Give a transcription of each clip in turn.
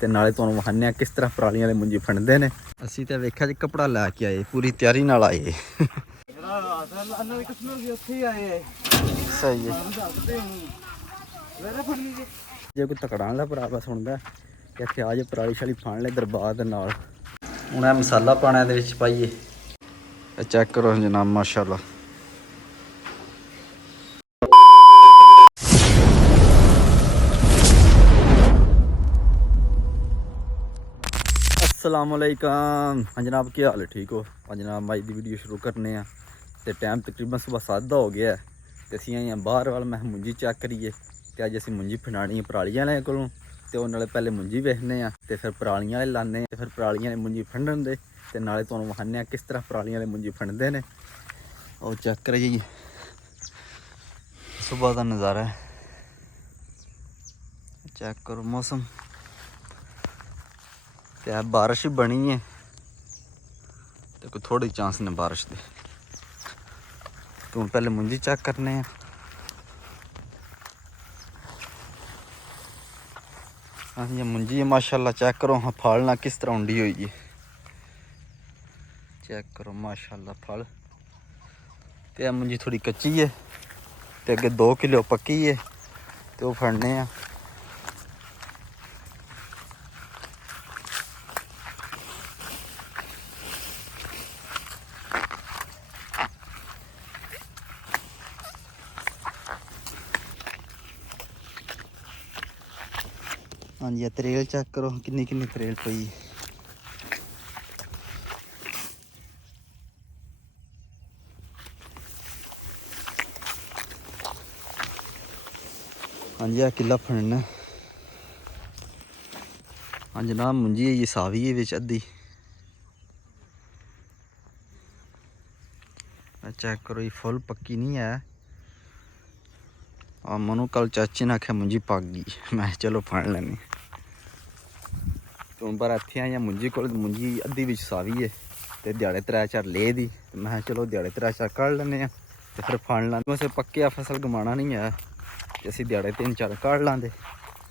ਤੇ ਨਾਲੇ ਤੁਹਾਨੂੰ ਵਹਾਨੇ ਆ ਕਿਸ ਤਰ੍ਹਾਂ ਪਰਾਲੀਆਂ ਦੇ ਮੁੰਜੀ ਫੰਡਦੇ ਨੇ। ਅਸੀਂ ਤਾਂ ਵੇਖਿਆ ਜੀ ਕੱਪੜਾ ਲੈ ਕੇ ਆਏ, ਪੂਰੀ ਤਿਆਰੀ ਨਾਲ ਆਏ। ਸਹੀ ਹੈ। ਜੇ ਕੋਈ ਤਕੜਾਂ ਦਾ ਭਰਾ ਸੁਣਦਾ ਕਿ ਇੱਥੇ ਆ ਜੇ ਪਰਾਲੀ ਸ਼ਾਲੀ ਫੜ ਲੈ ਦਰਬਾਰ ਦੇ ਨਾਲ। ਹੁਣ ਇਹ ਮਸਾਲਾ ਪਾਣਾ ਇਹਦੇ ਵਿੱਚ ਪਾਈਏ। ਇਹ ਚੈੱਕ ਕਰੋ ਜਨਾਬ, ਮਾਸ਼ਾਅੱਲਾ। अस्सलामुअलैकुम। हाँ जनाब, क्या हाल है? ठीक हो? हाँ जनाब, अज की वीडियो शुरू करने हैं। तो टाइम तकरीबन सुबह 7 हो गया है। तो असीं आए बाहर वाल, मैं मुंजी चेक करिए। तो अज असीं मुंजी फंडानी है परालियां वाले कोलों। तो नाले पहले मुंजी वेखने आ, तो फिर परालियां वाले लाने, तो फिर परालियां वाले मुंजी फंडन दे, तो नाले तुहानूं विखाने किस तरह परालियां वाले मुंजी फंडदे ने। और चेक करिए सुबह का नज़ारा है। चेक करो मौसम, तो बारिश ही बनी है, तो कोई थोड़ी चांस ने बारिश दे। तो पहले मुंजी चेक करने हैं। हाँ ये मुंजी है माशाल्लाह, चेक करो। हाँ फल ना किस तरह उंडी हुई है, चेक करो माशाल्लाह फल। तो यह मुंजी थोड़ी कच्ची है, तो अगे 2 किलो पक्की है, तो फड़ने हैं। हाँ जी त्रेल चेक करो किन्नी किन्नी त्रेल पई। हाँ जी किला फड़ना। हाँ जनाब मुंजी है ये सावी है बिच अद्धी। चेक करो ये फुल पक्की नहीं है। मनु कल चाची ने आख्या मुंजी पक गई, मैं चलो फड़ लैनी। तो पर इत्थे आया मुंजी को, मुंजी अद्धी बिच सावी है, तो दिहाड़े 3-4 ले दी। तो मैं चलो दिहाड़े 3-4 कढ़ लैने, तो फिर फड़ लांदे। वैसे पक्के फसल गमाना नहीं है, तो असीं दिहाड़े 3-4 कढ़ लांदे,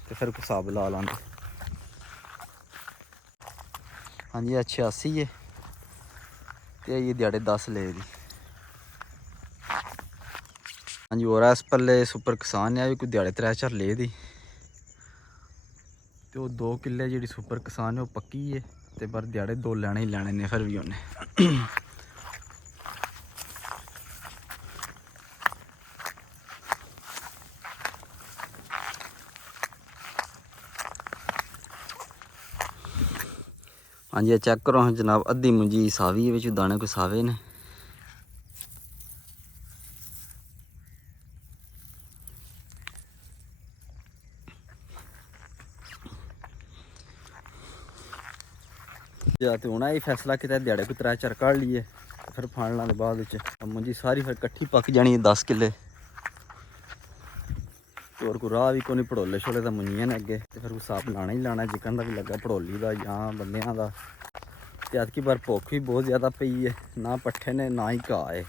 तो फिर हिसाब ला लांदे। हाँ जी 86 है, तो ये दिहाड़े 10 ले दी। हाँ जी और इस पल्ले सुपर किसान है, भी कोई दिहाड़े 3-4 ले दी। तो 2 किले जी सुपर किसान है वो पक्की है, तो पर दिहाड़े 2 लैने ही लैने ने फिर भी उन्हें। हाँ जी चेक करो। हाँ जनाब अद्धी मुंजी सावी है, दाने कोई सावे ने। तो हूँ ही फैसला किया दिहाड़े कोई 3-4 कढ़ लीए, फिर फाड़ना के बाद मुंजी सारी फिर कट्ठी पक जानी है 10 किले। तो और कोई राह भी कोई भड़ोले छोले तो मुंजियां ने अगे, तो फिर हिसाब लाना ही लाना, जिकन का भी लगा भड़ोली का या बंदियां का। तो अदकी बार भुख भी बहुत ज़्यादा पई है, ना पट्ठे ने ना ही घाह है,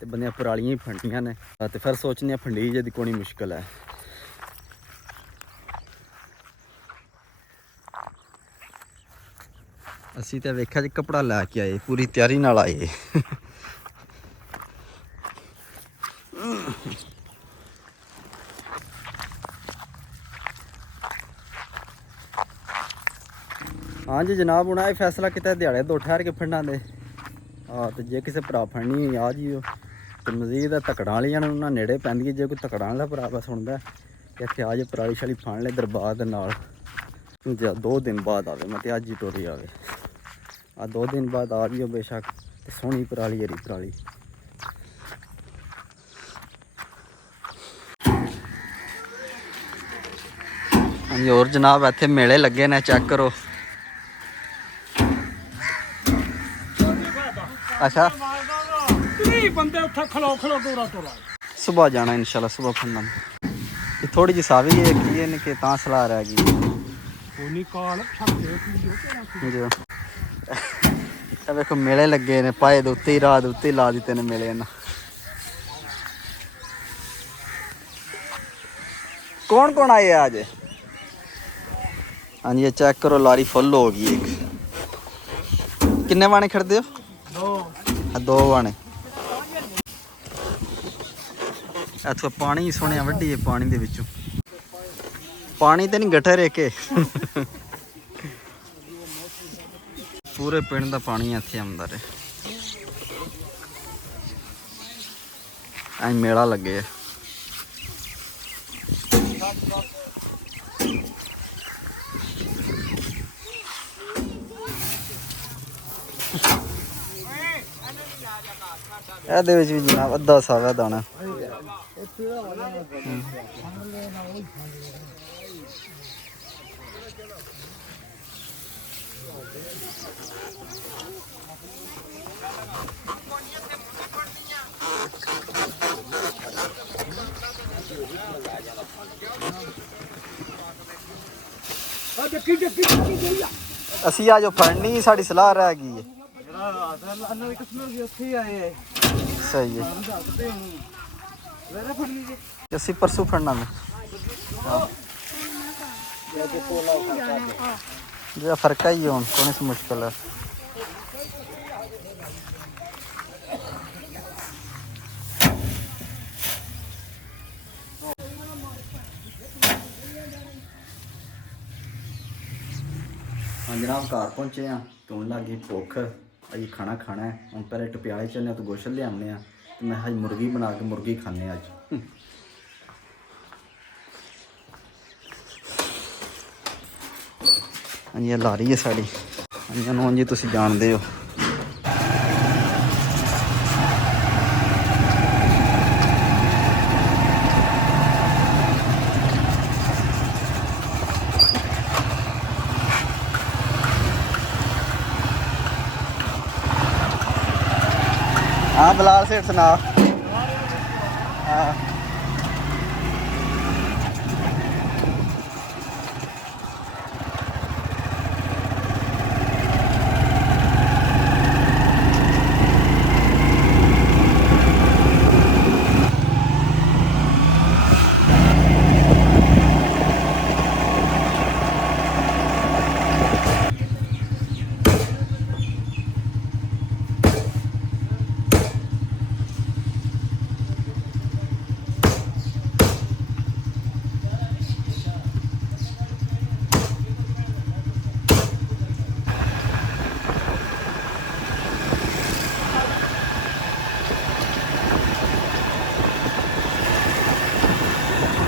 तो बंदियां परालियां ही फंडियां ने। तो फिर सोचने फंडी जी कोनी मुश्किल है। असीं तो वेख्या जी कपड़ा लैके आए, पूरी तैयारी नाल आए। हाँ जी जनाब हूँ ये फैसला किया दिहाड़े 2 ठहर के फंडा दे। हाँ तो जे किसी भरा फड़नी आ जियो। तो मजीद तकड़ा वालियां उन्होंने नेड़े पैंदी है। जे कोई तकड़ा वाला भरा सुनता कि इत्थे आ जे पराली शाली फड़ ले दरबार दे नाल, 2 दिन बाद आवे, मतलब अज ही टुरी आवे। 2 दिन बाद आ जियो बेशक, तो सोहनी पराली हरी पराली। हाँ जी और जनाब इत्थे मेले लगे ने, चेक करो। अच्छा सुबह जाना इंशाल्लाह, सुबह फंडना। थोड़ी जी सावी है कि तां सलाह रह गई। देखो मेले लगे ने, पाए दे उत्ते ही रात उत्ते ही ला दिते ने मेले ना। कौन कौन आए आज? हाँ जी, ये चेक करो, लारी फुल हो गई एक। किन्ने बाने खरीदे हो? दो बाने। इत्थों पानी सुने वड्डी है, पानी दे विचों पानी तो नहीं गटर एक पूरे पिंड का पानी इत्थे आंदा रहे। अज मेला लगे है। ਇਹਦੇ ਵਿੱਚ ਵੀ ਜਨਾਬ ਅੱਧਾ ਸਾਵਾ ਦਾਣਾ। ਅਸੀਂ ਆ ਜੋ ਫੜਨੀ ਸਾਡੀ ਸਲਾਹ ਰਹਿ ਗਈ ਹੈ। सही है, ਅਸੀਂ परसों फड़ना में जो फर्क ही है, कौन सी मुश्किल है। हाँ जनाब, घर पहुंचे हैं तो हूँ लग गई भुख। अभी खाना खाना है। हम पहले टप्याले चलने तो गोश्त ले आने, तो मैं अज मुर्गी बना के मुर्गी खाने अज। हाँ जी, लारी है साड़ी। हाँ जी, तुम जानते हो। हाँ बिलाल सेठ सुना।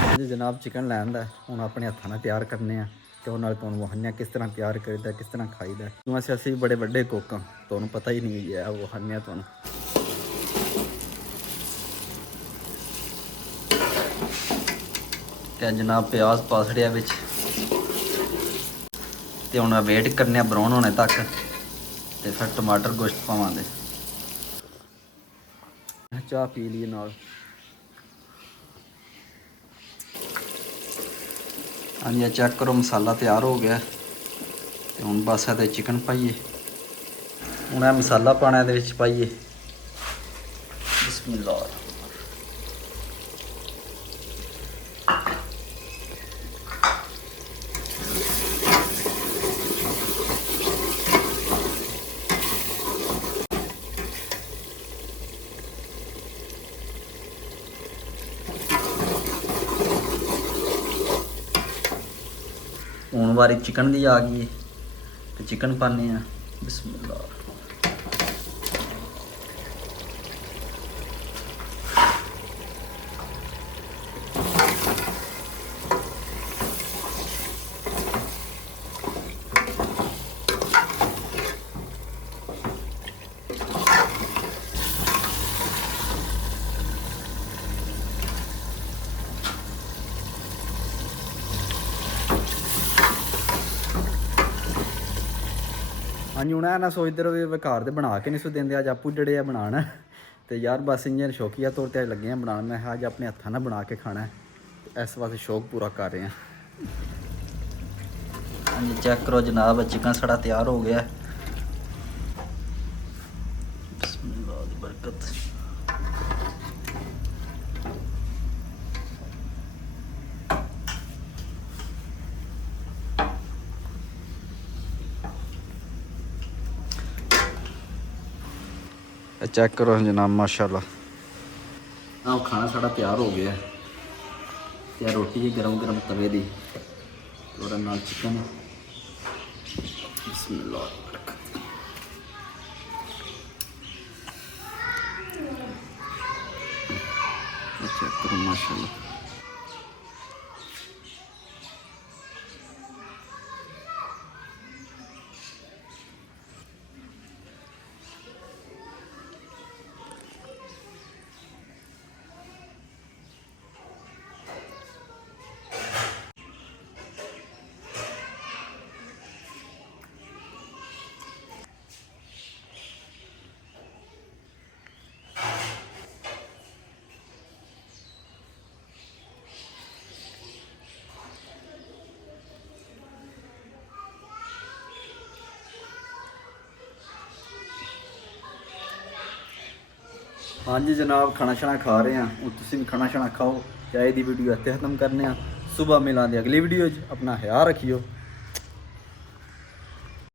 हाँ जी जनाब, चिकन लैंदा हूँ अपने हत्थों नाल तैयार करने हैं, तो उन्होंने तुहानूं वहाने किस तरह तैयार करीदा, किस तरह खाईदा। वैसे असीं बड़े बड़े कुक हाँ, तुहानूं पता ही नहीं है। वहाने तुहानूं ते जनाब प्याज पा छड़िया विच, ते हुण वेट करने ब्राउन होने तक, ते फिर टमाटर गोश्त पावांगे। चाह पी लिए नाल। हाँ जी, चेक करो, मसाला तैयार हो गया। तो हुण बस ये चिकन पाइए। हुण यह मसाला पाना ये पाइए। बिस्मिल्लाह। हुण वारी चिकन दी आ गई है, तो चिकन पाने हैं। बिस्मिल्लाह। हाँ जी, हूँ ना सोचते रहो भी घर तो बना के नहीं सो देंगे, अज आपू जड़े आ बनाना। तो यार बस इ'यां शौकिया तौर पर लगे हैं बनाना। मैं अज अपने हत्थों नाल बना के खाना है, इस वास्ते शौक पूरा कर रहे हैं। हाँ जी, चेक करो जनाब, चिकन साड़ा तैयार हो गया। बिस्मिल्लाह दी बरकत। चेक करो जनाब माशाल्लाह। हाँ खाना साड़ा तैयार हो गया ते रोटी है गरम गरम तवे दी और नाल चिकन। बिस्मिल्लाह चेक करो माशाल्लाह। हाँ जी जनाब खाना शाना खा रहे हैं और तुम भी खाना शाना खाओ। चाय की वीडियो इतने खत्म करने। सुबह मिलांगे अगली वीडियो। अपना ख्याल रखियो।